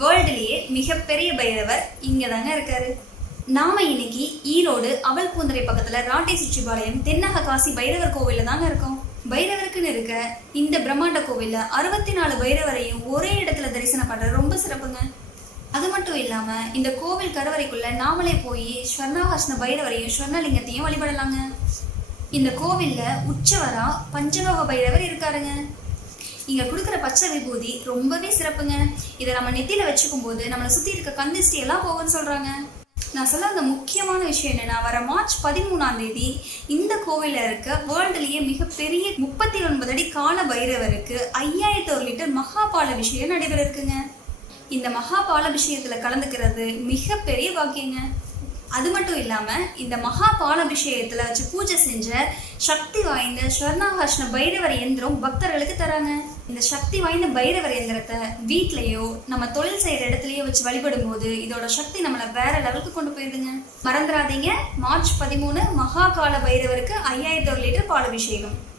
வேர்ல்டுலேயே மிகப்பெரிய பைரவர் இங்கே தாங்க இருக்காரு. நாம இன்னைக்கு ஈரோடு அவல் பூந்தரை பக்கத்துல ராட்டை சுற்றிபாளையம் தென்னக காசி பைரவர் கோவில்ல தாங்க இருக்கோம். பைரவருக்குன்னு இருக்க இந்த பிரம்மாண்ட கோவில்ல அறுபத்தி நாலு பைரவரையும் ஒரே இடத்துல தரிசனம் பண்றது ரொம்ப சிறப்புங்க. அது மட்டும் இல்லாம இந்த கோவில் கருவறைக்குள்ள நாமளே போய் ஸ்வர்ணாகாஷ்ண பைரவரையும் ஸ்வர்ணலிங்கத்தையும் வழிபடலாங்க. இந்த கோவில்ல உச்சவரா பஞ்சலோக பைரவர் இருக்காருங்க. இங்கே கொடுக்குற பச்சை விபூதி ரொம்பவே சிறப்புங்க. இதை நம்ம நெத்தியில் வச்சுக்கும் போது நம்மளை சுற்றி இருக்க கந்திஷ்டி எல்லாம் போகும்னு சொல்கிறாங்க நான் சொல்ல அந்த முக்கியமான விஷயம் என்னென்னா வர மார்ச் பதிமூணாம் தேதி இந்த கோவிலில் இருக்க வேர்ல்டுலேயே மிகப்பெரிய முப்பத்தி ஒன்பது அடி கால பைரவருக்கு ஐயாயிரத்தி ஒரு லிட்டர் மகாபால விஷயம் நடைபெற இருக்குங்க. இந்த மகாபால விஷயத்தில் கலந்துக்கிறது மிகப்பெரிய பாக்கியங்க. அது மட்டும் இல்லாமல் இந்த மகா பாலாபிஷேகத்துல வச்சு பூஜை செஞ்ச சக்தி வாய்ந்த ஸ்வர்ணாகர்ஷ்ண பைரவர் எந்திரம் பக்தர்களுக்கு தராங்க. இந்த சக்தி வாய்ந்த பைரவர் எந்திரத்தை வீட்லேயோ நம்ம தொழில் செய்கிற இடத்துலையோ வச்சு வழிபடும் போது இதோட சக்தி நம்மளை வேற லெவலுக்கு கொண்டு போயிடுங்க மறந்துடாதீங்க மார்ச் பதிமூணு மகா கால பைரவருக்கு ஐயாயிரத்தி ஒரு லிட்டர் பாலாபிஷேகம்.